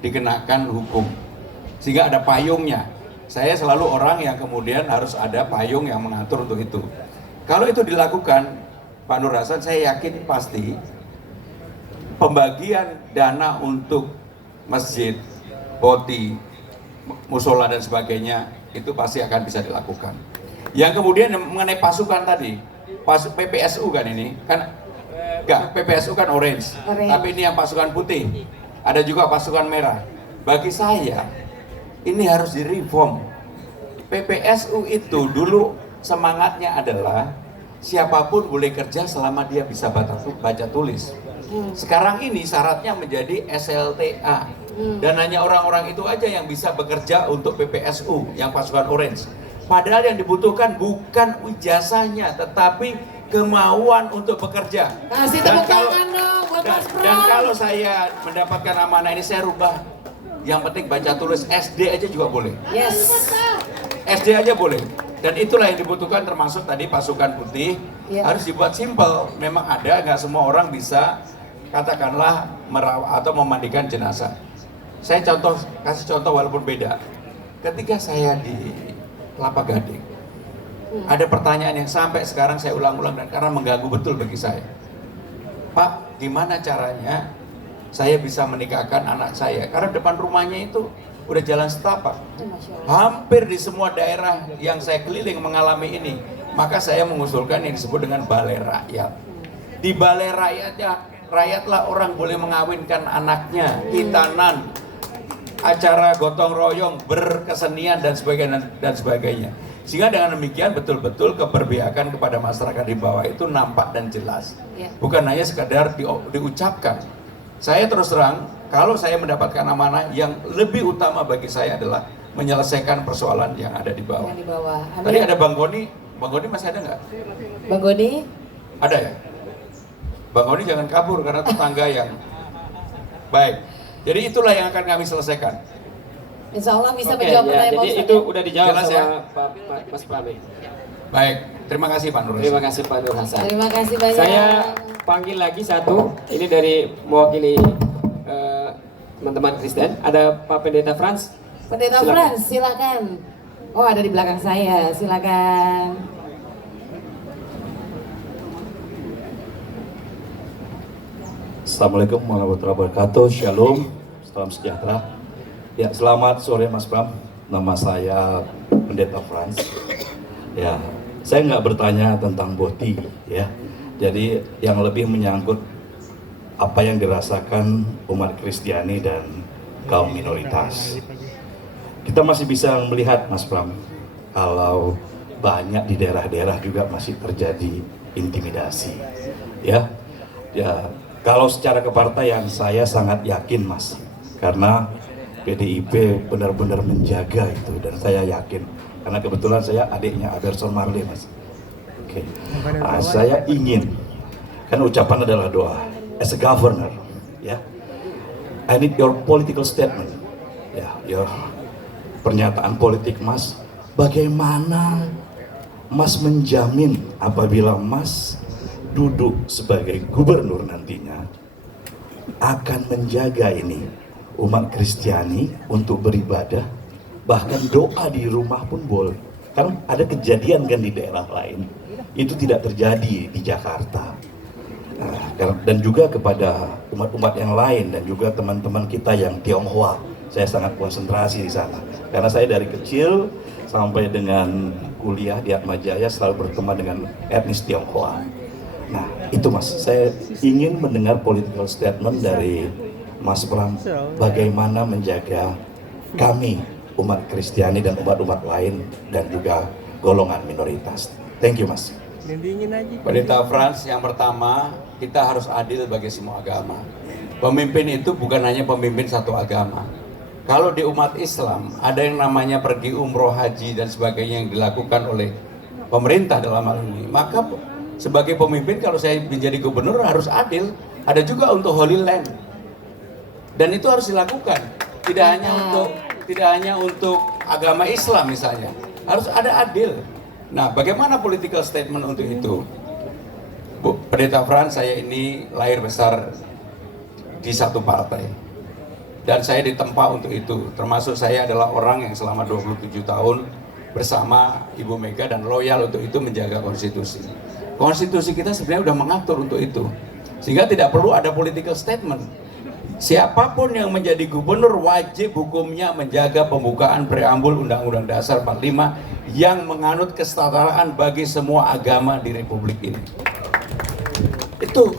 dikenakan hukum, sehingga ada payungnya. Saya selalu orang yang kemudian harus ada payung yang mengatur untuk itu. Kalau itu dilakukan, Pak Nur Hasan, saya yakin pasti pembagian dana untuk masjid, poti, musola dan sebagainya itu pasti akan bisa dilakukan. Yang kemudian mengenai pasukan tadi, PPSU kan ini, kan enggak, PPSU kan orange, tapi ini yang pasukan putih, ada juga pasukan merah. Bagi saya, ini harus direform. PPSU itu dulu semangatnya adalah siapapun boleh kerja selama dia bisa baca tulis. Sekarang ini syaratnya menjadi SLTA, dan hanya orang-orang itu aja yang bisa bekerja untuk PPSU, yang pasukan orange. Padahal yang dibutuhkan bukan ijazahnya, tetapi kemauan untuk bekerja. Dan kalau saya mendapatkan amanah ini, saya rubah. Yang penting baca tulis, SD aja juga boleh. Yes. SD aja boleh. Dan itulah yang dibutuhkan, termasuk tadi pasukan putih. Harus dibuat simpel. Memang ada, nggak semua orang bisa katakanlah merawat atau memandikan jenazah. Saya kasih contoh walaupun beda. Ketika saya di Kelapa Gading, ada pertanyaan yang sampai sekarang saya ulang-ulang dan karena mengganggu betul bagi saya. Pak, gimana caranya saya bisa menikahkan anak saya? Karena depan rumahnya itu udah jalan setapak. Hampir di semua daerah yang saya keliling mengalami ini. Maka saya mengusulkan yang disebut dengan balai rakyat. Di balai rakyatlah orang boleh mengawinkan anaknya, hitanan, acara gotong royong, berkesenian dan sebagainya. Sehingga dengan demikian betul-betul keberpihakan kepada masyarakat di bawah itu nampak dan jelas. Bukan hanya sekadar diucapkan. Saya terus terang, kalau saya mendapatkan amanah, yang lebih utama bagi saya adalah menyelesaikan persoalan yang ada di bawah. Tadi ada Bang Goni masih ada nggak? Bang Goni? Ada ya? Bang Goni jangan kabur karena tetangga yang baik. Jadi itulah yang akan kami selesaikan. Insya Allah bisa menjawab pertanyaan. Jadi itu udah dijawab jelas sama ya? Pak Mas Pramil. Baik, terima kasih Pak Nur Hasan. Terima kasih Pak Nur Hasan. Terima kasih banyak. Saya panggil lagi satu, ini dari mewakili teman-teman Kristen. Ada Pak Pendeta Frans. Pendeta Frans, silakan. Oh, ada di belakang saya, silakan. Assalamualaikum warahmatullahi wabarakatuh. Shalom, salam sejahtera. Ya, selamat sore Mas Pram. Nama saya Pendeta Frans. Ya, saya nggak bertanya tentang boti, ya. Jadi yang lebih menyangkut apa yang dirasakan umat Kristiani dan kaum minoritas. Kita masih bisa melihat, Mas Pram, kalau banyak di daerah-daerah juga masih terjadi intimidasi, ya. Kalau secara kepartaian saya sangat yakin, Mas, karena PDIP benar-benar menjaga itu, dan saya yakin karena kebetulan saya adiknya Aberson Marley, Mas. Oke. Saya ingin, kan ucapan adalah doa. As a governor, ya, I need your political statement, ya, your pernyataan politik, Mas. Bagaimana Mas menjamin apabila Mas duduk sebagai gubernur nantinya akan menjaga ini umat Kristiani untuk beribadah, bahkan doa di rumah pun boleh. Kan ada kejadian kan di daerah lain itu tidak terjadi di Jakarta. Dan juga kepada umat-umat yang lain dan juga teman-teman kita yang Tionghoa, saya sangat konsentrasi di sana karena saya dari kecil sampai dengan kuliah di Atmajaya selalu berteman dengan etnis Tionghoa. Nah, itu Mas, saya ingin mendengar political statement dari Mas Pram, bagaimana menjaga kami, umat Kristiani dan umat-umat lain, dan juga golongan minoritas. Thank you, Mas. Pendeta Frans, yang pertama, kita harus adil bagi semua agama. Pemimpin itu bukan hanya pemimpin satu agama. Kalau di umat Islam, ada yang namanya pergi umroh, haji, dan sebagainya yang dilakukan oleh pemerintah dalam hal ini. Maka sebagai pemimpin, kalau saya menjadi gubernur harus adil. Ada juga untuk Holy Land, dan itu harus dilakukan. Tidak hanya untuk agama Islam misalnya, harus ada adil. Nah, bagaimana political statement untuk itu? Pendeta Frans, saya ini lahir besar di satu partai. dan saya ditempa untuk itu. Termasuk saya adalah orang yang selama 27 tahun bersama Ibu Mega dan loyal untuk itu menjaga konstitusi. Konstitusi kita sebenarnya sudah mengatur untuk itu. Sehingga tidak perlu ada political statement. Siapapun yang menjadi gubernur wajib hukumnya menjaga pembukaan preambul Undang-Undang Dasar 45 yang menganut kesetaraan bagi semua agama di Republik ini. Itu.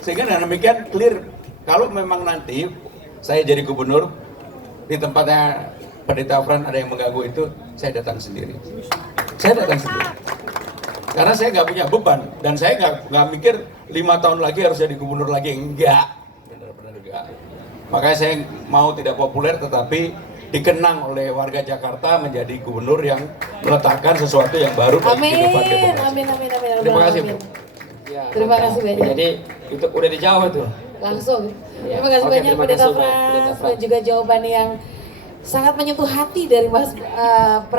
Sehingga dengan demikian clear, kalau memang nanti saya jadi gubernur, di tempatnya Pendeta Frans ada yang mengganggu itu, saya datang sendiri. Saya datang sendiri. Karena saya nggak punya beban, dan saya nggak mikir 5 tahun lagi harus jadi gubernur lagi, enggak. Benar-benar enggak. Makanya saya mau tidak populer, tetapi dikenang oleh warga Jakarta menjadi gubernur yang meletakkan sesuatu yang baru bagi kehidupan demokrasi. Amin. Terima kasih, Amin. Bu. Ya, Terima kasih banyak. Jadi itu udah dijawab tuh. Langsung. Ya. Terima kasih Oke, banyak terima Pendeta kasih, Pendeta Frans, Frans. dan juga jawaban yang sangat menyentuh hati dari Mas